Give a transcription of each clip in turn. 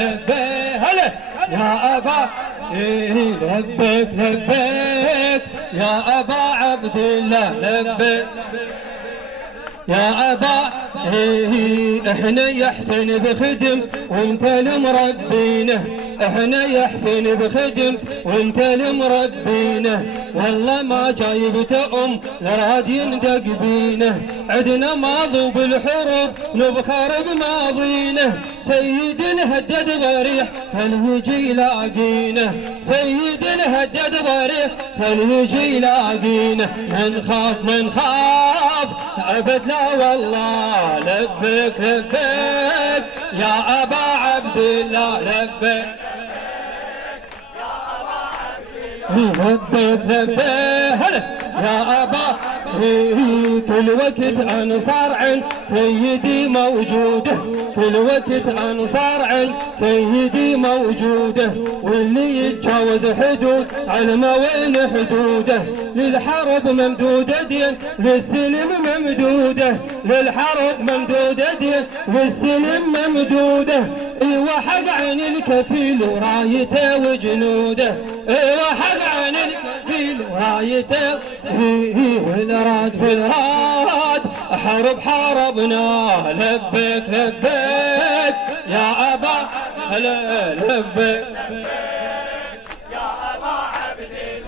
لبيك هلا يا أبا لبيك لبيك يا أبا عبد الله لبيك يا أبا احنا يحسن بخدم وانت المربينه احنا يحسن بخدمت وانت المربينه والله ما جايبت لراد يندق بينه عدنا ماضي بالحروب نبخر بماضينه سيد الهدد ضريح خل يجي يلاقينه سيد الهدد ضريح خل يجي يلاقينه من خاف أبد لا والله لبيك لبيك يا أبا عبد الله لبيك لبيك لبيك هلا يا أبا كل وقت أنصار عن سيدي موجوده كل وقت أنصار عن سيدي موجوده واللي يتجاوز حدود علم وين حدوده للحرب ممدودة دين للسلم ممدودة للحرب ممدودة دين للسلم ممدودة ايوه حق عن الكفيل ورايته وجنوده ايوه حق عن الكفيل ورايته والراد حرب حاربناه لبيك لبيك يا أبا هلا لبيك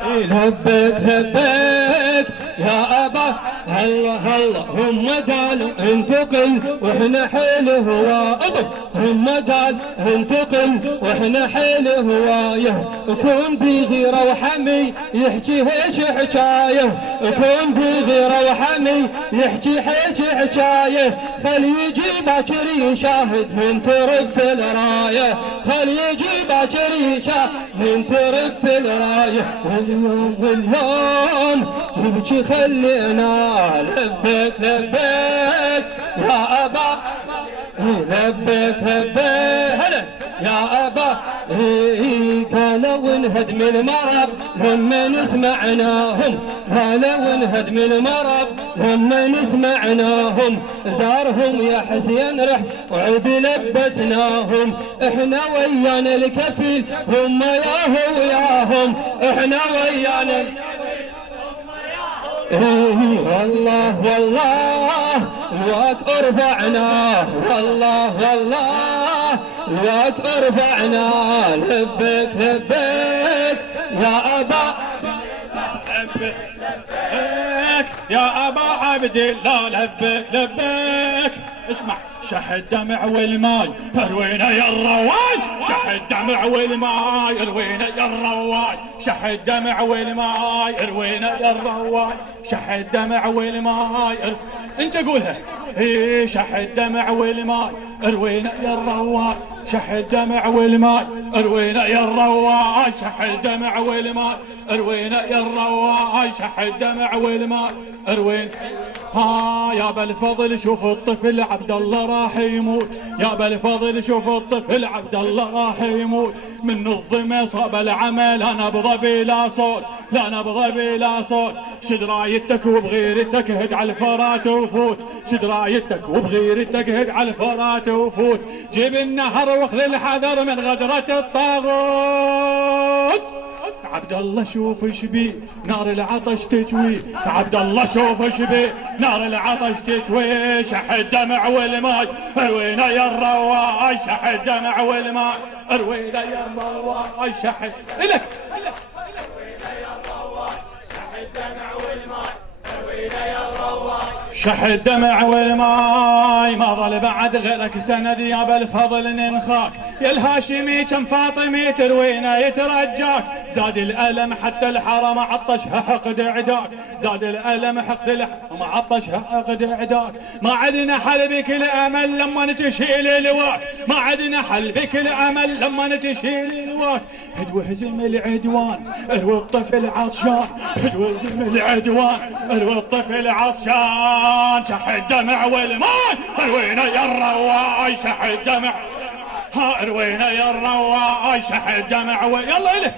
لبيك لبيك يا أبا هلا هم قالوا انتقل واحنا حيل هوايه هم قال انتقل واحنا حيل هوايه كون بغيره وحمي يحكي هيك حكايه كون بغيره وحمي يحكي هيك حكايه خل يجي باكر يشاهد من ترف الرايه خل يجي باكر يشاهد من ترف الرايه واليوم يبكي خلينا لبيك لبيك يا أبا لبيك لبيك هلا يا أبا قالوا انهدم المرض لما نسمعناهم قالوا انهدم المرض لما نسمعناهم دارهم يا حسين رح وعيب لبسناهم احنا ويانا الكفيل هم ياهو وياهم احنا ويانا والله والله الوقت ارفعناه والله والله الوقت ارفعناه لبيك لبيك يا أبا لبيك يا أبا عبد الله لبيك لبيك اسمع شح الدمع والماي اروينا يا الرواي شح الدمع والماي اروينا يا الرواي شح الدمع والماي اروينا يا الرواي شح الدمع والماي انت قولها شح الدمع والماي اروينا يا الرواي شح الدمع والماء اروينا يا الرواي شح الدمع والماء اروينا يا الرواي شح الدمع والماء اروينا ها يا بالفضل شوف الطفل عبد الله راح يموت يا بالفضل شوف الطفل عبد الله راح يموت من الظما صاب العمل انا ابضى بلا صوت لا نبضى بلا صوت شد رايتك وبغيرتك هد على الفرات وفوت شد رايتك وبغيرتك هد على الفرات وفوت جيب النهر واخذ الحذر من غدرة الطاغوت عبد الله شوف ايش بيه نار العطش تجوي عبد الله شوف ايش بيه نار العطش تجوي شح الدمع والماي اروينا يا الرواي شح الدمع والماي اروينا يا الرواي شح الك شح الدمع والماي ما ظل بعد غيرك سند يا بالفضل ننخاك يا الهاشمي كم فاطمي تروينا يترجاك زاد الألم حتى الحرم عطشها حقد عداك زاد الألم حقد الحرم عطشها حقد عداك ما عدنا حل بك الأمل لما تشيل الواك ما عدنا حل بك الأمل لما تشيل الواك هدوء هزم العدوان اروي الطفل عطشان هدوء هزم العدوان اروي الطفل عطشان شح الدمع والماي اروينا يا الرواي شح الدمع ها اروينا يا الرواي شح الدمع يلا الك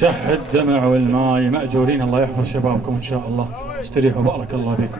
شح الدمع والماي مأجورين الله يحفظ شبابكم ان شاء الله استريحوا بارك الله فيكم.